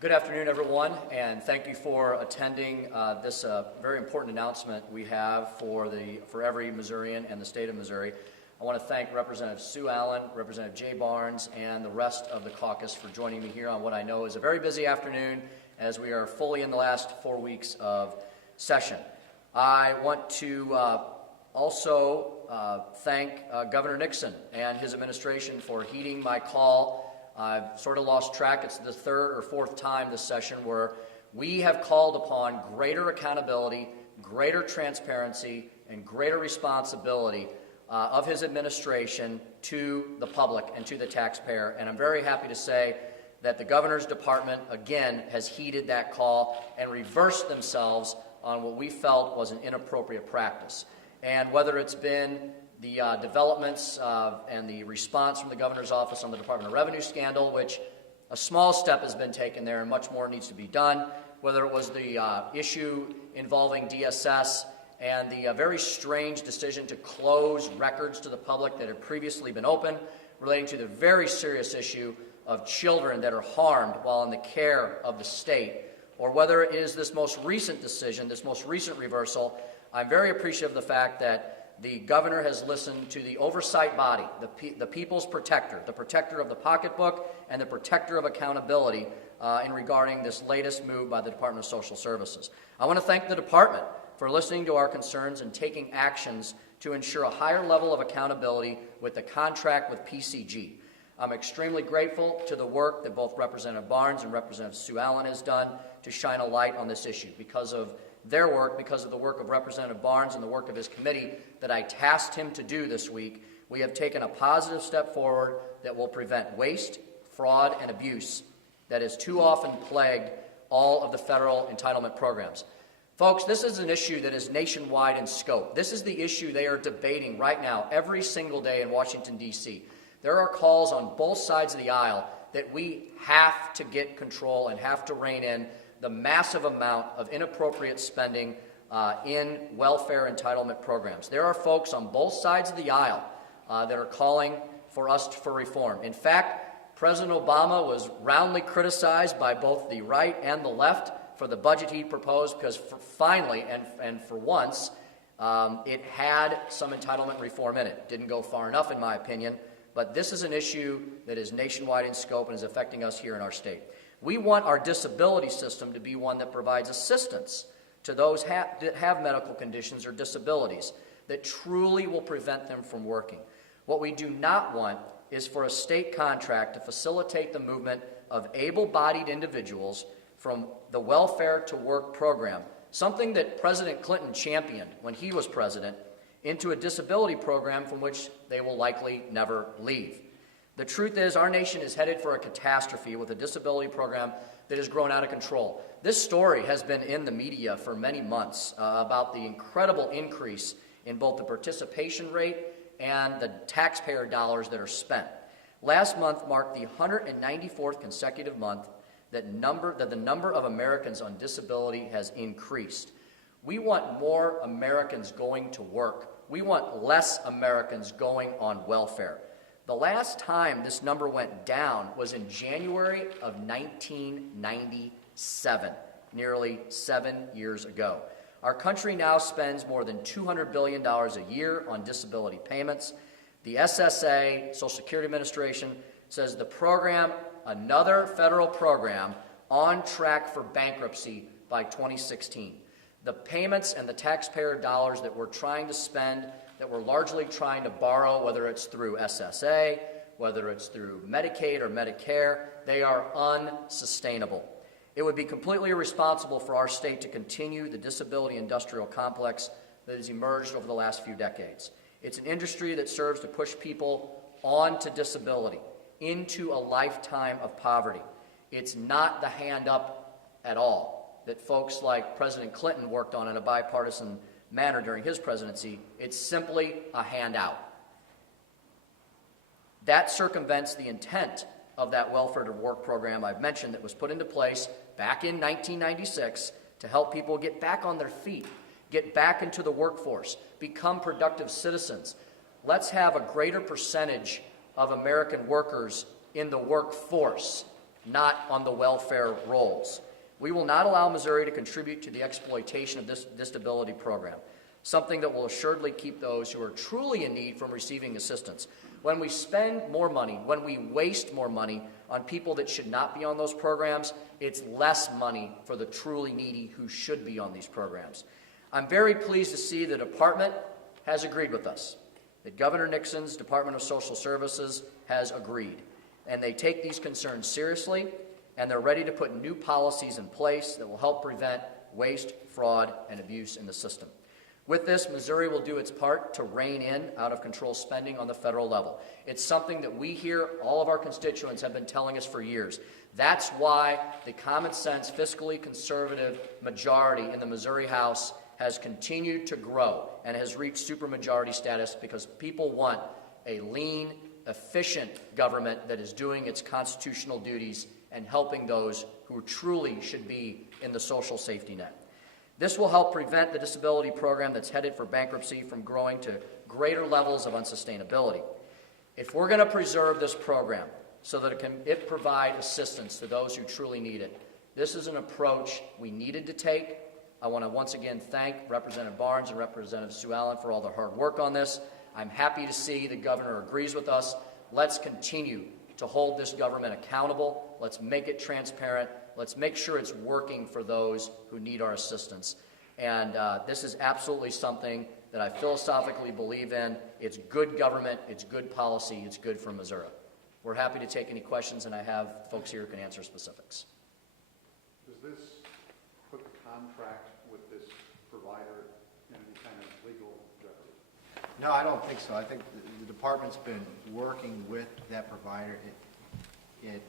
Good afternoon, everyone, and thank you for attending this very important announcement we have for every Missourian and the state of Missouri. I want to thank Representative Sue Allen, Representative Jay Barnes, and the rest of the caucus for joining me here on what I know is a very busy afternoon as we are fully in the last 4 weeks of session. I want to also thank Governor Nixon and his administration for heeding my call. I've sort of lost track. It's the third or fourth time this session where we have called upon greater accountability, greater transparency, and greater responsibility of his administration to the public and to the taxpayer. And I'm very happy to say that the governor's department, again, has heeded that call and reversed themselves on what we felt was an inappropriate practice. And whether it's been the developments and the response from the governor's office on the Department of Revenue scandal, which a small step has been taken there and much more needs to be done, whether it was the issue involving DSS and the very strange decision to close records to the public that had previously been open, relating to the very serious issue of children that are harmed while in the care of the state, or whether it is this most recent decision, this most recent reversal. I'm very appreciative of the fact that the governor has listened to the oversight body, the people's protector, the protector of the pocketbook, and the protector of accountability in regarding this latest move by the Department of Social Services. I want to thank the department for listening to our concerns and taking actions to ensure a higher level of accountability with the contract with PCG. I'm extremely grateful to the work that both Representative Barnes and Representative Sue Allen has done to shine a light on this issue. Because of their work, because of the work of Representative Barnes and the work of his committee that I tasked him to do this week, we have taken a positive step forward that will prevent waste, fraud, and abuse that has too often plagued all of the federal entitlement programs. Folks, this is an issue that is nationwide in scope. This is the issue they are debating right now every single day in Washington, D.C. There are calls on both sides of the aisle that we have to get control and have to rein in the massive amount of inappropriate spending in welfare entitlement programs. There are folks on both sides of the aisle that are calling for us for reform. In fact, President Obama was roundly criticized by both the right and the left for the budget he proposed because finally and for once, it had some entitlement reform in it. Didn't go far enough, in my opinion, but this is an issue that is nationwide in scope and is affecting us here in our state. We want our disability system to be one that provides assistance to those that have medical conditions or disabilities that truly will prevent them from working. What we do not want is for a state contract to facilitate the movement of able-bodied individuals from the welfare to work program, something that President Clinton championed when he was president, into a disability program from which they will likely never leave. The truth is, our nation is headed for a catastrophe with a disability program that has grown out of control. This story has been in the media for many months about the incredible increase in both the participation rate and the taxpayer dollars that are spent. Last month marked the 194th consecutive month that the number of Americans on disability has increased. We want more Americans going to work. We want less Americans going on welfare. The last time this number went down was in January of 1997, nearly 7 years ago. Our country now spends more than $200 billion a year on disability payments. The SSA, Social Security Administration, says the program, another federal program, on track for bankruptcy by 2016. The payments and the taxpayer dollars that we're trying to spend, that we're largely trying to borrow, whether it's through SSA, whether it's through Medicaid or Medicare, they are unsustainable. It would be completely irresponsible for our state to continue the disability industrial complex that has emerged over the last few decades. It's an industry that serves to push people onto disability, into a lifetime of poverty. It's not the hand up at all that folks like President Clinton worked on in a bipartisan manner during his presidency. It's simply a handout. That circumvents the intent of that welfare to work program I've mentioned that was put into place back in 1996 to help people get back on their feet, get back into the workforce, become productive citizens. Let's have a greater percentage of American workers in the workforce, not on the welfare rolls. We will not allow Missouri to contribute to the exploitation of this disability program, something that will assuredly keep those who are truly in need from receiving assistance. When we spend more money, when we waste more money on people that should not be on those programs, it's less money for the truly needy who should be on these programs. I'm very pleased to see the department has agreed with us, that Governor Nixon's Department of Social Services has agreed, and they take these concerns seriously, and they're ready to put new policies in place that will help prevent waste, fraud, and abuse in the system. With this, Missouri will do its part to rein in out-of-control spending on the federal level. It's something that we hear, all of our constituents have been telling us for years. That's why the common sense, fiscally conservative majority in the Missouri House has continued to grow and has reached supermajority status, because people want a lean, efficient government that is doing its constitutional duties and helping those who truly should be in the social safety net. This will help prevent the disability program that's headed for bankruptcy from growing to greater levels of unsustainability. If we're going to preserve this program so that it provide assistance to those who truly need it, this is an approach we needed to take. I want to once again thank Representative Barnes and Representative Sue Allen for all their hard work on this. I'm happy to see the governor agrees with us. Let's continue to hold this government accountable. Let's make it transparent. Let's make sure it's working for those who need our assistance. And this is absolutely something that I philosophically believe in. It's good government, it's good policy, it's good for Missouri. We're happy to take any questions, and I have folks here who can answer specifics. Does this put the contract with this provider in any kind of legal jeopardy? No, I don't think so. I think the department's been working with that provider. It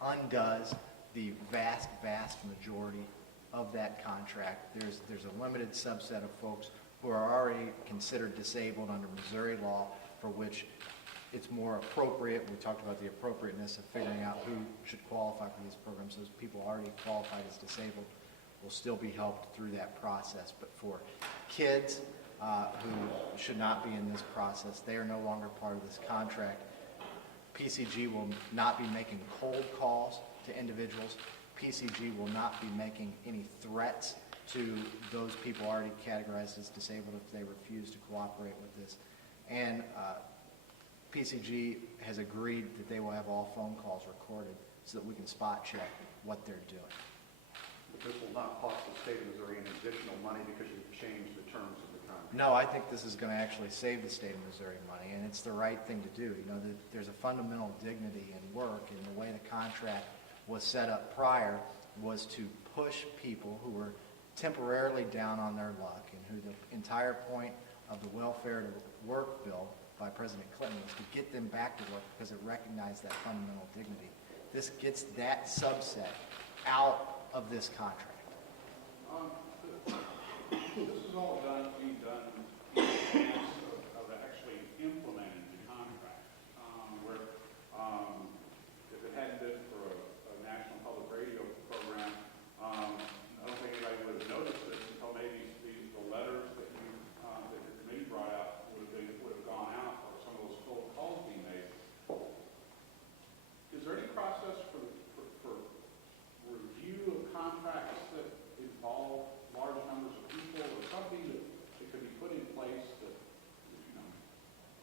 undoes the vast majority of that contract. There's a limited subset of folks who are already considered disabled under Missouri law, for which it's more appropriate. We talked about the appropriateness of figuring out who should qualify for these programs. Those people already qualified as disabled will still be helped through that process. But for kids who should not be in this process, they are no longer part of this contract. PCG will not be making cold calls to individuals. PCG will not be making any threats to those people already categorized as disabled if they refuse to cooperate with this. And PCG has agreed that they will have all phone calls recorded so that we can spot check what they're doing. But this will not cost the state of Missouri any additional money because you've changed the terms of the contract. No, I think this is going to actually save the state of Missouri money, and it's the right thing to do. You know, there's a fundamental dignity in work, and the way the contract was set up prior was to push people who were temporarily down on their luck, and who the entire point of the Welfare to Work bill by President Clinton was to get them back to work, because it recognized that fundamental dignity. This gets that subset out of this contract. This is all being done in advance of actually implementing the contract, where if it hadn't been for a national public radio program, I don't think anybody would have noticed this until maybe the letters that your committee brought out would have gone out, or some of those cold calls being made. Is there any process for review of contracts that involve large numbers of people, or something that could be put in place that, you know,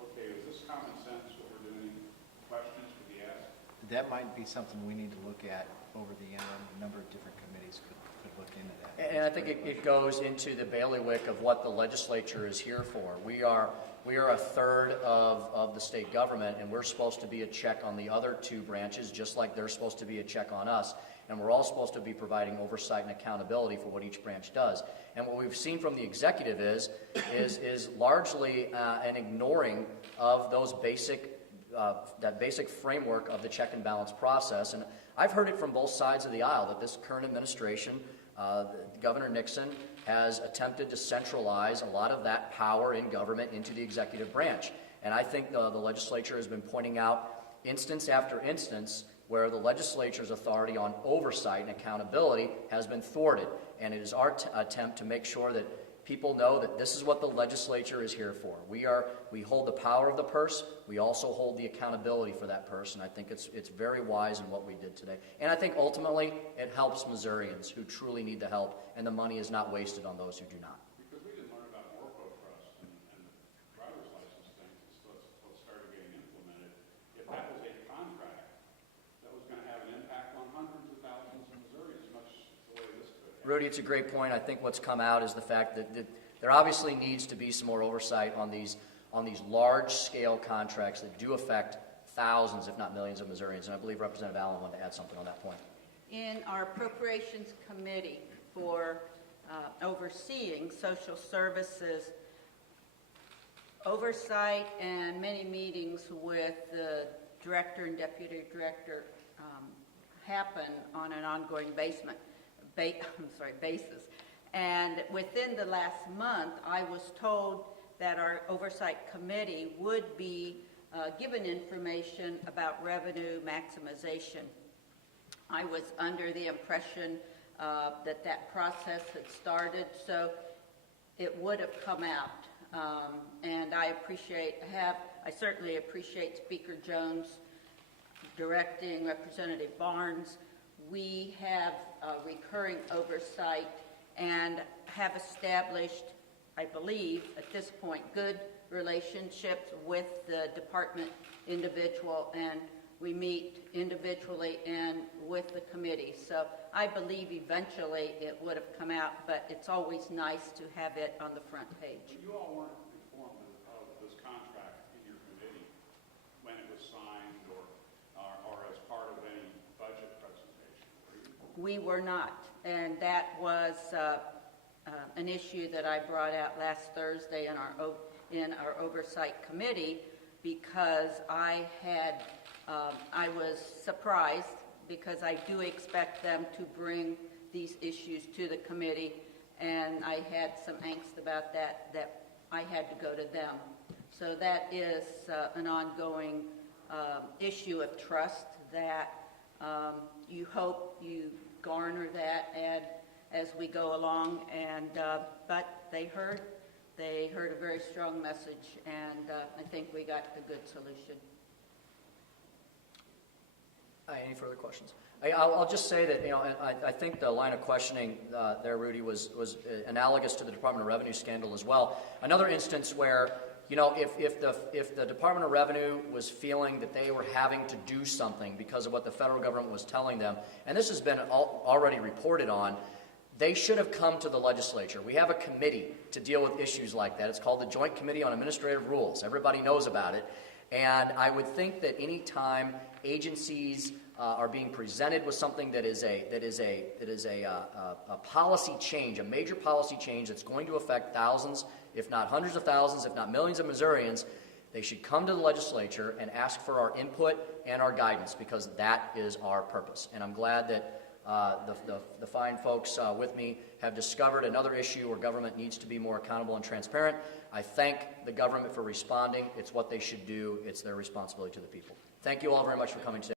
okay, is this common sense what we're doing? Questions could be asked. That might be something we need to look at over the interim. A number of different committees could look into that. And I think it goes into the bailiwick of what the legislature is here for. We are a third of the state government, and we're supposed to be a check on the other two branches, just like they're supposed to be a check on us. And we're all supposed to be providing oversight and accountability for what each branch does. And what we've seen from the executive is largely an ignoring of those that basic framework of the check and balance process. And I've heard it from both sides of the aisle that this current administration, Governor Nixon, has attempted to centralize a lot of that power in government into the executive branch. And I think the legislature has been pointing out instance after instance where the legislature's authority on oversight and accountability has been thwarted. And it is our attempt to make sure that people know that this is what the legislature is here for. We hold the power of the purse. We also hold the accountability for that purse, and I think it's very wise in what we did today. And I think ultimately it helps Missourians who truly need the help, and the money is not wasted on those who do not. Because we didn't learn about Morco Trust and the driver's license thing until it started getting implemented. If that was a contract, that was going to have an impact on hundreds of thousands of Missourians, much the way this could have. Rudy, it's a great point. I think what's come out is the fact that there obviously needs to be some more oversight on these large-scale contracts that do affect thousands, if not millions, of Missourians. And I believe Representative Allen wanted to add something on that point. In our Appropriations Committee for overseeing social services, oversight and many meetings with the director and deputy director happen on an ongoing basis. And within the last month, I was told that our Oversight Committee would be given information about revenue maximization. I was under the impression that process had started, so it would have come out. And I certainly appreciate Speaker Jones directing Representative Barnes. We have recurring oversight and have established, I believe, at this point, good relationships with the department individual, and we meet individually and with the committee. So I believe eventually it would have come out, but it's always nice to have it on the front page. But you all weren't informed of this contract in your committee when it was signed or as part of any budget presentation, were you? We were not, and that was an issue that I brought out last Thursday in our Oversight Committee, because I was surprised, because I do expect them to bring these issues to the committee, and I had some angst about that I had to go to them. So that is an ongoing issue of trust that you hope you garner that as we go along, and but they heard a very strong message, and I think we got a good solution. Any further questions? I'll just say that, I think the line of questioning there, Rudy, was analogous to the Department of Revenue scandal as well. Another instance where, if the Department of Revenue was feeling that they were having to do something because of what the federal government was telling them, and this has been already reported on, they should have come to the legislature. We have a committee to deal with issues like that. It's called the Joint Committee on Administrative Rules. Everybody knows about it. And I would think that any time agencies are being presented with something that is a policy change, a major policy change that's going to affect thousands, if not hundreds of thousands, if not millions of Missourians, they should come to the legislature and ask for our input and our guidance, because that is our purpose. And I'm glad that the fine folks with me have discovered another issue where government needs to be more accountable and transparent. I thank the government for responding. It's what they should do. It's their responsibility to the people. Thank you all very much for coming today.